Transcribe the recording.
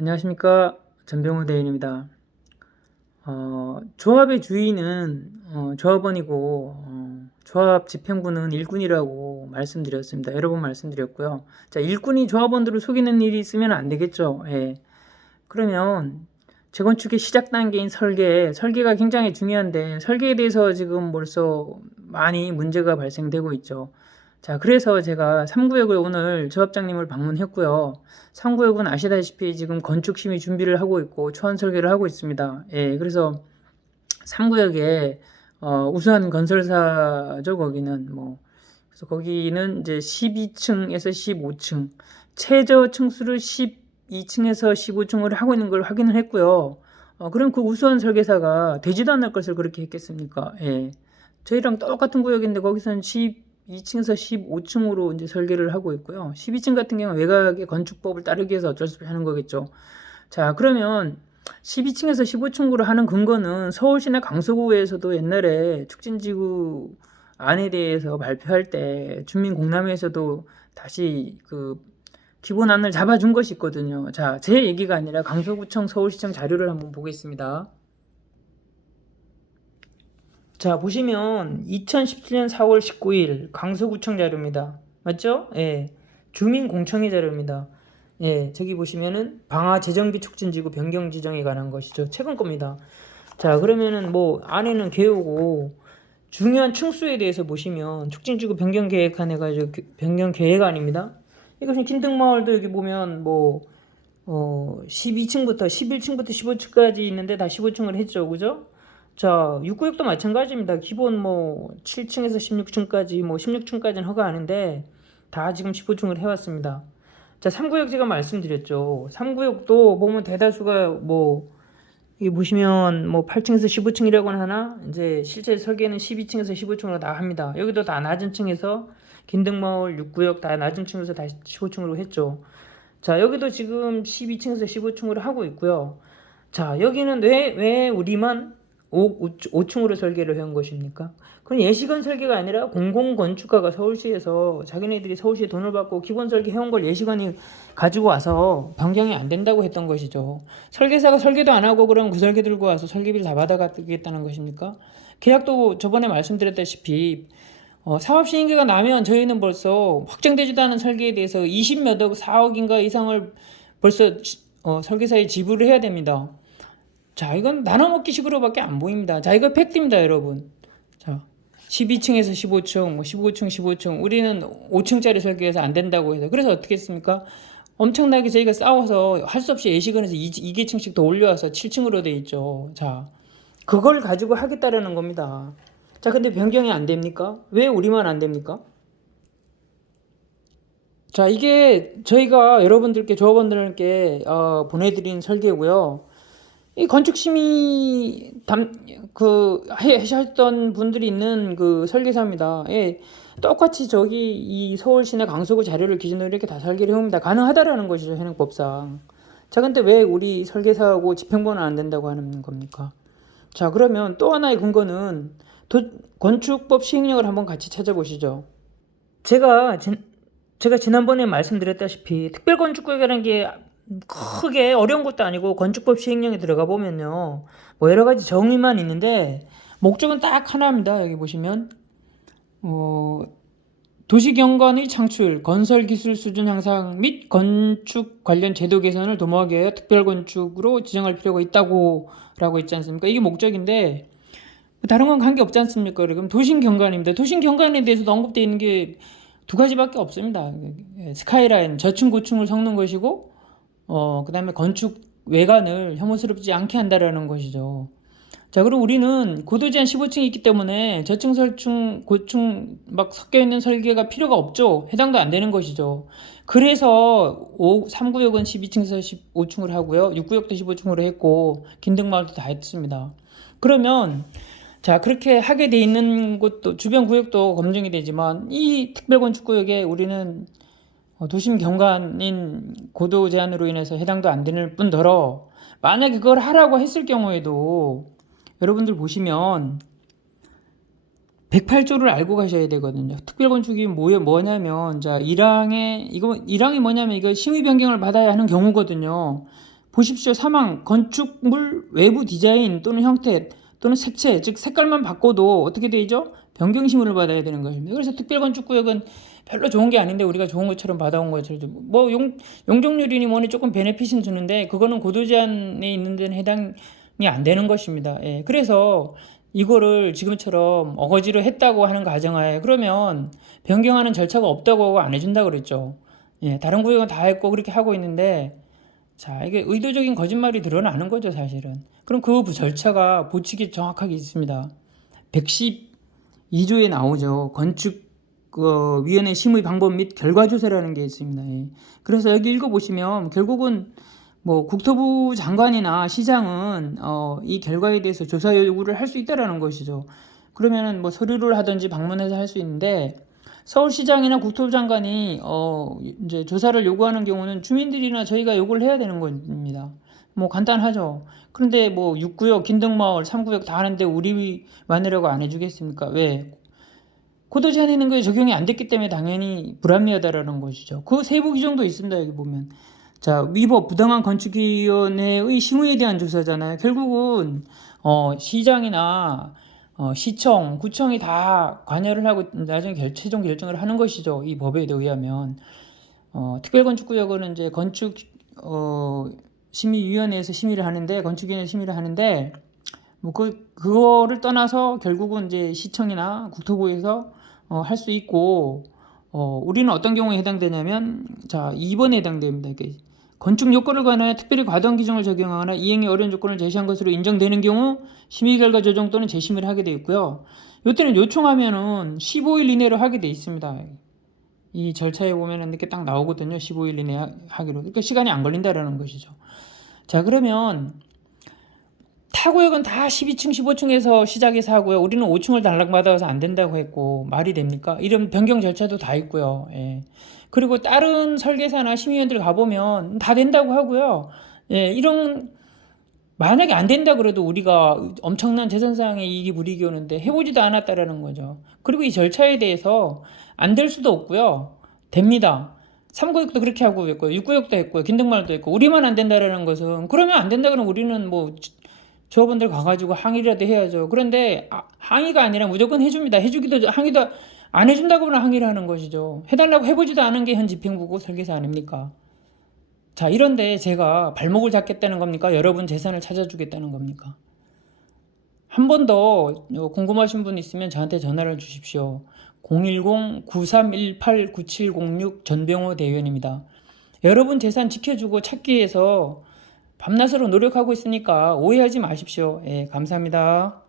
안녕하십니까. 전병우 대인입니다. 조합의 주인은 조합원이고 조합 집행부는 일꾼이라고 말씀드렸습니다. 여러 번 말씀드렸고요. 자, 일꾼이 조합원들을 속이는 일이 있으면 안 되겠죠. 예. 그러면 재건축의 시작 단계인 설계가 굉장히 중요한데 설계에 대해서 지금 벌써 많이 문제가 발생되고 있죠. 자, 그래서 제가 3구역을 오늘 조합장님을 방문했고요. 3구역은 아시다시피 지금 건축심의 준비를 하고 있고 초안 설계를 하고 있습니다. 예, 그래서 3구역에 우수한 건설사죠. 거기는 그래서 거기는 이제 12층에서 15층 최저 층수를 12층에서 15층을 하고 있는 걸 확인을 했고요. 그럼 그 우수한 설계사가 되지도 않을 것을 그렇게 했겠습니까? 예. 저희랑 똑같은 구역인데 거기서는 12층에서 15층으로 이제 설계를 하고 있고요. 12층 같은 경우는 외곽의 건축법을 따르기 위해서 어쩔 수 없이 하는 거겠죠. 자, 그러면 12층에서 15층으로 하는 근거는 서울시나 강서구에서도 옛날에 축진지구 안에 대해서 발표할 때 주민공람회에서도 다시 그 기본안을 잡아준 것이 있거든요. 자, 제 얘기가 아니라 강서구청, 서울시청 자료를 한번 보겠습니다. 자, 보시면 2017년 4월 19일 강서구청 자료입니다. 맞죠? 예. 주민공청회 자료입니다. 예, 저기 보시면은 방화 재정비 촉진지구 변경 지정에 관한 것이죠. 최근 겁니다. 자, 그러면은 안에는 개요고 중요한 층수에 대해서 보시면 촉진지구 변경 계획안 해가지고 변경 계획안입니다. 이것은 긴등마을도 여기 보면 12층부터 11층부터 15층까지 있는데 다 15층을 했죠. 그죠? 자, 6구역도 마찬가지입니다. 기본 7층에서 16층까지 16층까지는 허가하는데 다 지금 15층을 해왔습니다. 자, 3구역 제가 말씀드렸죠. 3구역도 보면 대다수가 여기 보시면 8층에서 15층이라고 하나 이제 실제 설계는 12층에서 15층으로 다 합니다. 여기도 다 낮은 층에서 긴등마을 6구역 다 낮은 층에서 다 15층으로 했죠. 자, 여기도 지금 12층에서 15층으로 하고 있고요. 자, 여기는 왜 우리만 5층으로 설계를 해온 것입니까? 그건 예시건 설계가 아니라 공공건축가가 서울시에서 자기네들이 서울시에 돈을 받고 기본 설계 해온 걸 예시건이 가지고 와서 변경이 안 된다고 했던 것이죠. 설계사가 설계도 안 하고 그럼 그 설계 들고 와서 설계비를 다 받아가겠다는 것입니까? 계약도 저번에 말씀드렸다시피 사업 시행계가 나면 저희는 벌써 확정되지도 않은 설계에 대해서 20몇 억, 4억인가 이상을 벌써 설계사에 지불을 해야 됩니다. 자, 이건 나눠먹기 식으로밖에 안 보입니다. 자, 이거 팩트입니다, 여러분. 자, 12층에서 15층, 15층, 15층. 우리는 5층짜리 설계해서 안 된다고 해서. 그래서 어떻게 했습니까? 엄청나게 저희가 싸워서 할 수 없이 예시건에서 2개층씩 더 올려와서 7층으로 돼 있죠. 자, 그걸 가지고 하겠다라는 겁니다. 자, 근데 변경이 안 됩니까? 왜 우리만 안 됩니까? 자, 이게 저희가 여러분들께, 조합원들께 보내드린 설계고요. 이 건축심의 하셨던 분들이 있는 그 설계사입니다. 예, 똑같이 저기 이 서울시나 강서구 자료를 기준으로 이렇게 다 설계를 해옵니다. 가능하다라는 것이죠, 현행법상. 자, 근데 왜 우리 설계사하고 집행부는 안 된다고 하는 겁니까? 자, 그러면 또 하나의 근거는 건축법 시행령을 한번 같이 찾아보시죠. 제가 지난번에 말씀드렸다시피 특별건축구역이라는 게 크게 어려운 것도 아니고 건축법 시행령에 들어가 보면요 여러 가지 정의만 있는데 목적은 딱 하나입니다. 여기 보시면 도시경관의 창출, 건설기술 수준 향상 및 건축 관련 제도 개선을 도모하기 위하여 특별건축으로 지정할 필요가 있다고 라고 있지 않습니까? 이게 목적인데 다른 건 관계없지 않습니까? 그럼 도심경관입니다. 도심경관에 대해서도 언급되어 있는 게 두 가지밖에 없습니다. 스카이라인, 저층, 고층을 섞는 것이고 그 다음에 건축 외관을 혐오스럽지 않게 한다라는 것이죠. 자, 그리고 우리는 고도제한 15층이 있기 때문에 저층, 설층, 고층 막 섞여 있는 설계가 필요가 없죠. 해당도 안 되는 것이죠. 그래서 3구역은 12층에서 15층으로 하고요. 6구역도 15층으로 했고 긴등마을도 다 했습니다. 그러면 자, 그렇게 하게 돼 있는 곳도 주변 구역도 검증이 되지만 이 특별건축구역에 우리는 도심 경관인 고도 제한으로 인해서 해당도 안 되는 뿐더러 만약에 그걸 하라고 했을 경우에도 여러분들 보시면 108조를 알고 가셔야 되거든요. 특별건축이 뭐냐면 자 1항이 뭐냐면 이거 심의 변경을 받아야 하는 경우거든요. 보십시오. 사망, 건축물 외부 디자인 또는 형태 또는 색채, 즉 색깔만 바꿔도 어떻게 되죠? 변경심의를 받아야 되는 것입니다. 그래서 특별건축구역은 별로 좋은 게 아닌데 우리가 좋은 것처럼 받아온 것처럼 뭐 용적률이니 뭐니 조금 베네핏은 주는데 그거는 고도 제한에 있는 데는 해당이 안 되는 것입니다. 예, 그래서 이거를 지금처럼 어거지로 했다고 하는 가정하에 그러면 변경하는 절차가 없다고 하고 안 해준다 그랬죠. 예, 다른 구역은 다 했고 그렇게 하고 있는데 자, 이게 의도적인 거짓말이 드러나는 거죠, 사실은. 그럼 그 절차가 보칙이 정확하게 있습니다. 112조에 나오죠. 건축위원회 심의 방법 및 결과조사라는 게 있습니다. 예. 그래서 여기 읽어보시면 결국은 뭐 국토부 장관이나 시장은 이 결과에 대해서 조사 요구를 할 수 있다라는 것이죠. 그러면은 뭐 서류를 하든지 방문해서 할 수 있는데 서울시장이나 국토부 장관이 이제 조사를 요구하는 경우는 주민들이나 저희가 요구를 해야 되는 겁니다. 뭐 간단하죠. 그런데 뭐 6구역, 긴등마을, 3구역 다 하는데 우리 마누라고 안 해주겠습니까? 왜? 고도 제한 있는 거에 적용이 안 됐기 때문에 당연히 불합리하다라는 것이죠. 그 세부 규정도 있습니다. 여기 보면. 자, 위법 부당한 건축위원회의 심의에 대한 조사잖아요. 결국은 시장이나 시청, 구청이 다 관여를 하고 나중에 최종 결정을 하는 것이죠. 이 법에 의하면 특별건축구역은 이제 건축 심의위원회에서 심의를 하는데 건축위원회 심의를 하는데 뭐 그거를 떠나서 결국은 이제 시청이나 국토부에서 할 수 있고 우리는 어떤 경우에 해당되냐면 자 2번에 해당됩니다. 건축 요건을 관하여 특별히 과도한 기준을 적용하거나 이행이 어려운 조건을 제시한 것으로 인정되는 경우 심의 결과 조정 또는 재심의를 하게 되어 있고요. 이때는 요청하면은 15일 이내로 하게 되어 있습니다. 이 절차에 보면은 이렇게 딱 나오거든요. 15일 이내 하기로. 그러니까 시간이 안 걸린다라는 것이죠. 자, 그러면 타구역은 다 12층, 15층에서 시작해서 하고요. 우리는 5층을 단락받아서 안 된다고 했고 말이 됩니까? 이런 변경 절차도 다 있고요. 예. 그리고 다른 설계사나 심의위원들 가보면 다 된다고 하고요. 예, 이런 만약에 안 된다 그래도 우리가 엄청난 재산상의 이익이 불이익이 오는데 해보지도 않았다라는 거죠. 그리고 이 절차에 대해서 안 될 수도 없고요. 됩니다. 3구역도 그렇게 하고 있고요. 6구역도 했고요. 긴등마을도 했고 우리만 안 된다라는 것은 그러면 안 된다 그러면 우리는 뭐 조합원들 가가지고 항의라도 해야죠. 그런데 항의가 아니라 무조건 해줍니다. 해주기도 항의도 안 해준다고 하면 항의를 하는 것이죠. 해달라고 해보지도 않은 게 현 집행부고 설계사 아닙니까? 자, 이런데 제가 발목을 잡겠다는 겁니까? 여러분 재산을 찾아주겠다는 겁니까? 한 번 더 궁금하신 분 있으면 저한테 전화를 주십시오. 010-9318-9706 전병호 대위원입니다. 여러분 재산 지켜주고 찾기 위해서 밤낮으로 노력하고 있으니까 오해하지 마십시오. 예, 감사합니다.